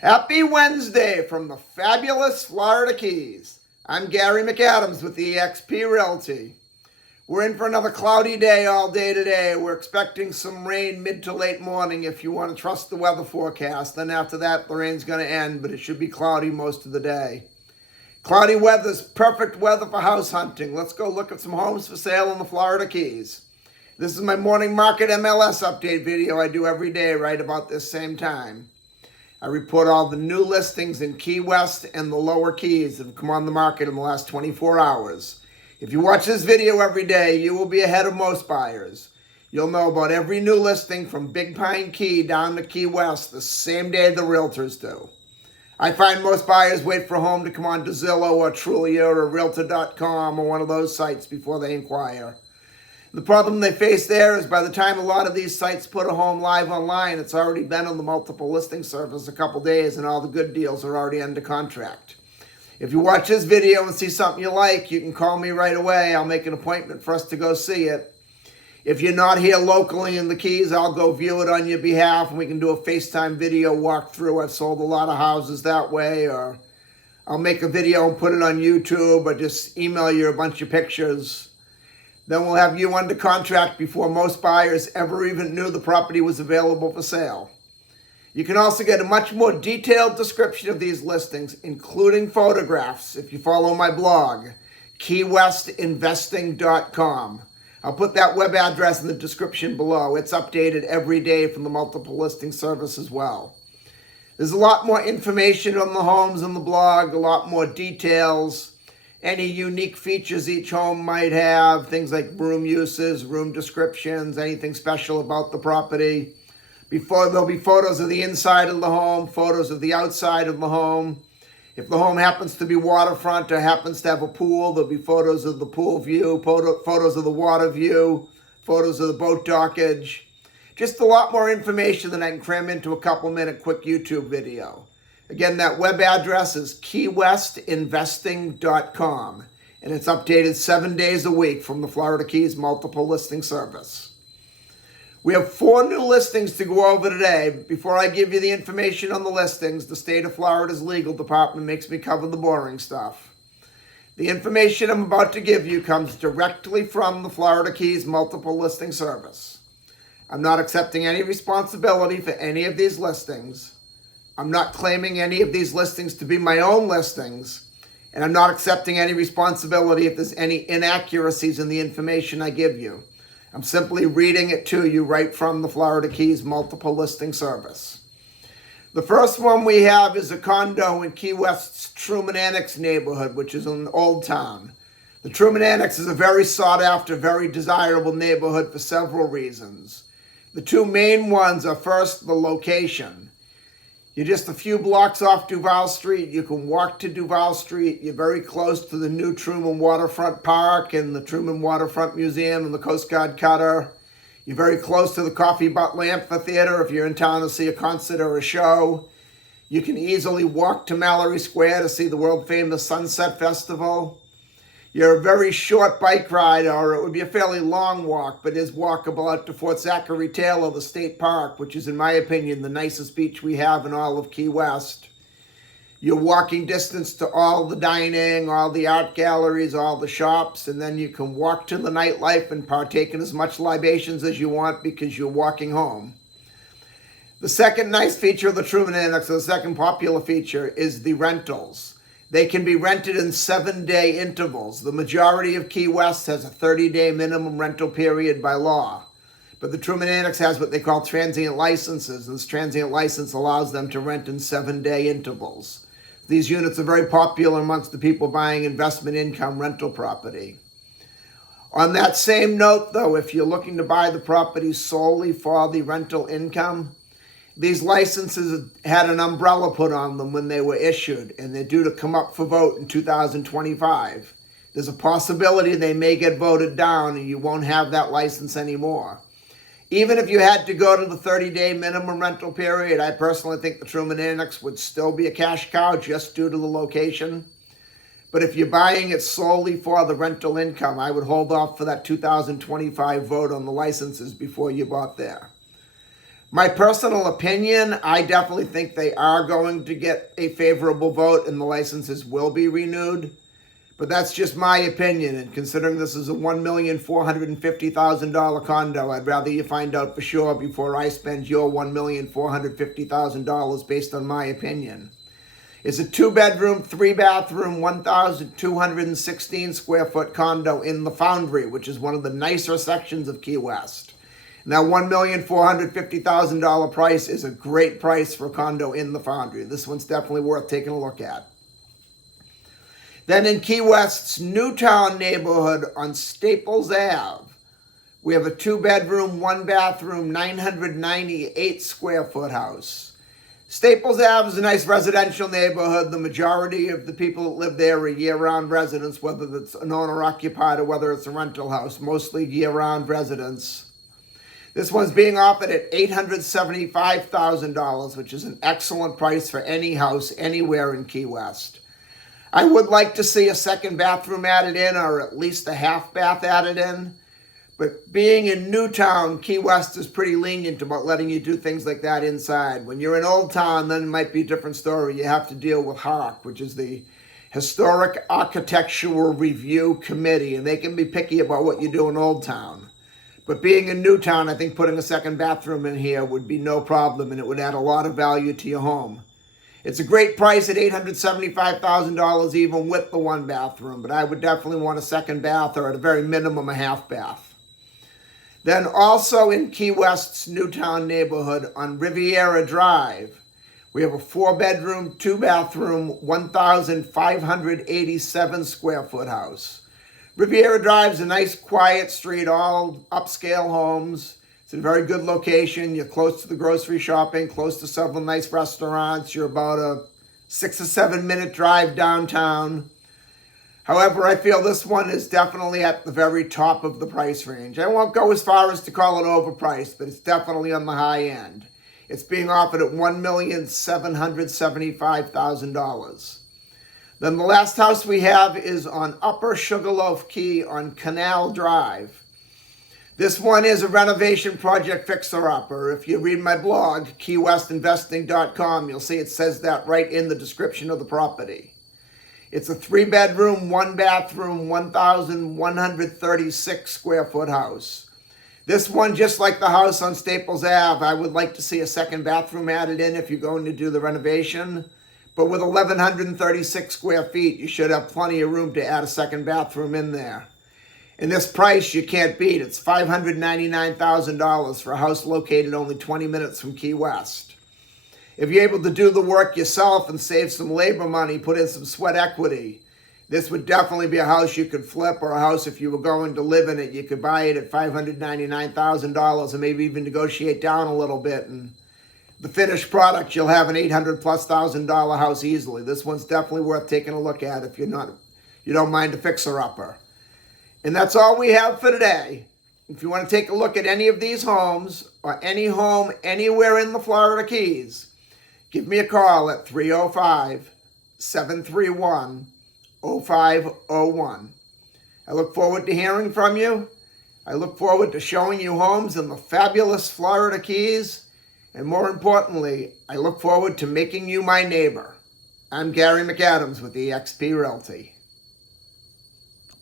Happy Wednesday from the fabulous Florida Keys. I'm Gary McAdams with eXp Realty. We're in for another cloudy day all day today. We're expecting some rain mid to late morning if you want to trust the weather forecast. Then after that, the rain's going to end, but it should be cloudy most of the day. Cloudy weather's perfect weather for house hunting. Let's go look at some homes for sale in the Florida Keys. This is my morning market MLS update video I do every day right about this same time. I report all the new listings in Key West and the lower Keys that have come on the market in the last 24 hours. If you watch this video every day, you will be ahead of most buyers. You'll know about every new listing from Big Pine Key down to Key West the same day the realtors do. I find most buyers wait for a home to come on to Zillow or Trulia or Realtor.com or one of those sites before they inquire. The problem they face there is by the time a lot of these sites put a home live online, it's already been on the multiple listing service a couple days and all the good deals are already under contract. If you watch this video and see something you like, you can call me right away. I'll make an appointment for us to go see it. If you're not here locally in the Keys, I'll go view it on your behalf and we can do a FaceTime video walkthrough. I've sold a lot of houses that way, or I'll make a video and put it on YouTube, or just email you a bunch of pictures. Then we'll have you under contract before most buyers ever even knew the property was available for sale. You can also get a much more detailed description of these listings, including photographs, if you follow my blog, keywestinvesting.com. I'll put that web address in the description below. It's updated every day from the multiple listing service as well. There's a lot more information on the homes on the blog, a lot more details, any unique features each home might have, things like room uses, room descriptions, anything special about the property. There'll be photos of the inside of the home, photos of the outside of the home. If the home happens to be waterfront or happens to have a pool, there'll be photos of the pool view, photos of the water view, photos of the boat dockage. Just a lot more information than I can cram into a couple-minute quick YouTube video. Again, that web address is keywestinvesting.com, and it's updated 7 days a week from the Florida Keys multiple listing service. We have 4 new listings to go over today. Before I give you the information on the listings, the state of Florida's legal department makes me cover the boring stuff. The information I'm about to give you comes directly from the Florida Keys multiple listing service. I'm not accepting any responsibility for any of these listings. I'm not claiming any of these listings to be my own listings, and I'm not accepting any responsibility if there's any inaccuracies in the information I give you. I'm simply reading it to you right from the Florida Keys multiple listing service. The first one we have is a condo in Key West's Truman Annex neighborhood, which is in Old Town. The Truman Annex is a very sought after, very desirable neighborhood for several reasons. The 2 main ones are, first, the location. You're just a few blocks off Duval Street. You can walk to Duval Street. You're very close to the new Truman Waterfront Park and the Truman Waterfront Museum and the Coast Guard Cutter. You're very close to the Coffee Butler Amphitheater if you're in town to see a concert or a show. You can easily walk to Mallory Square to see the world-famous Sunset Festival. You're a very short bike ride, or it would be a fairly long walk, but is walkable out to Fort Zachary Taylor, the state park, which is, in my opinion, the nicest beach we have in all of Key West. You're walking distance to all the dining, all the art galleries, all the shops, and then you can walk to the nightlife and partake in as much libations as you want because you're walking home. The second nice feature of the Truman Annex, or the second popular feature, is the rentals. They can be rented in 7-day intervals. The majority of Key West has a 30-day minimum rental period by law. But the Truman Annex has what they call transient licenses, and this transient license allows them to rent in 7-day intervals. These units are very popular amongst the people buying investment income rental property. On that same note, though, if you're looking to buy the property solely for the rental income, these licenses had an umbrella put on them when they were issued, and they're due to come up for vote in 2025. There's a possibility they may get voted down and you won't have that license anymore. Even if you had to go to the 30-day minimum rental period, I personally think the Truman Annex would still be a cash cow just due to the location. But if you're buying it solely for the rental income, I would hold off for that 2025 vote on the licenses before you bought there. My personal opinion, I definitely think they are going to get a favorable vote and the licenses will be renewed. But that's just my opinion, and considering this is a $1,450,000 condo, I'd rather you find out for sure before I spend your $1,450,000 based on my opinion. It's a 2-bedroom, 3-bathroom, 1,216 square foot condo in the Foundry, which is one of the nicer sections of Key West. And that $1,450,000 price is a great price for a condo in the Foundry. This one's definitely worth taking a look at. Then in Key West's Newtown neighborhood on Staples Ave, we have a 2-bedroom, 1-bathroom, 998 square foot house. Staples Ave is a nice residential neighborhood. The majority of the people that live there are year-round residents, whether it's an owner-occupied or whether it's a rental house, mostly year-round residents. This one's being offered at $875,000, which is an excellent price for any house anywhere in Key West. I would like to see a second bathroom added in, or at least a half bath added in. But being in Newtown, Key West is pretty lenient about letting you do things like that inside. When you're in Old Town, then it might be a different story. You have to deal with HARC, which is the Historic Architectural Review Committee, and they can be picky about what you do in Old Town. But being in Newtown, I think putting a second bathroom in here would be no problem, and it would add a lot of value to your home. It's a great price at $875,000 even with the 1 bathroom, but I would definitely want a second bath or at a very minimum a half bath. Then also in Key West's Newtown neighborhood on Riviera Drive, we have a 4-bedroom, 2-bathroom, 1,587 square foot house. Riviera Drive is a nice quiet street, all upscale homes. It's in a very good location. You're close to the grocery shopping, close to several nice restaurants. You're about a 6 or 7 minute drive downtown. However, I feel this one is definitely at the very top of the price range. I won't go as far as to call it overpriced, but it's definitely on the high end. It's being offered at $1,775,000. Then the last house we have is on Upper Sugarloaf Key on Canal Drive. This one is a renovation project fixer-upper. If you read my blog, keywestinvesting.com, you'll see it says that right in the description of the property. It's a 3-bedroom, 1-bathroom, 1,136 square foot house. This one, just like the house on Staples Ave, I would like to see a second bathroom added in if you're going to do the renovation. But with 1,136 square feet, you should have plenty of room to add a second bathroom in there. And this price you can't beat. It's $599,000 for a house located only 20 minutes from Key West. If you're able to do the work yourself and save some labor money, put in some sweat equity, this would definitely be a house you could flip, or a house if you were going to live in it, you could buy it at $599,000 and maybe even negotiate down a little bit. And the finished product, you'll have an $800,000+ house easily. This one's definitely worth taking a look at if you don't mind a fixer-upper. And that's all we have for today. If you want to take a look at any of these homes or any home anywhere in the Florida Keys, give me a call at 305-731-0501. I look forward to hearing from you. I look forward to showing you homes in the fabulous Florida Keys. And more importantly, I look forward to making you my neighbor. I'm Gary McAdams with eXp Realty.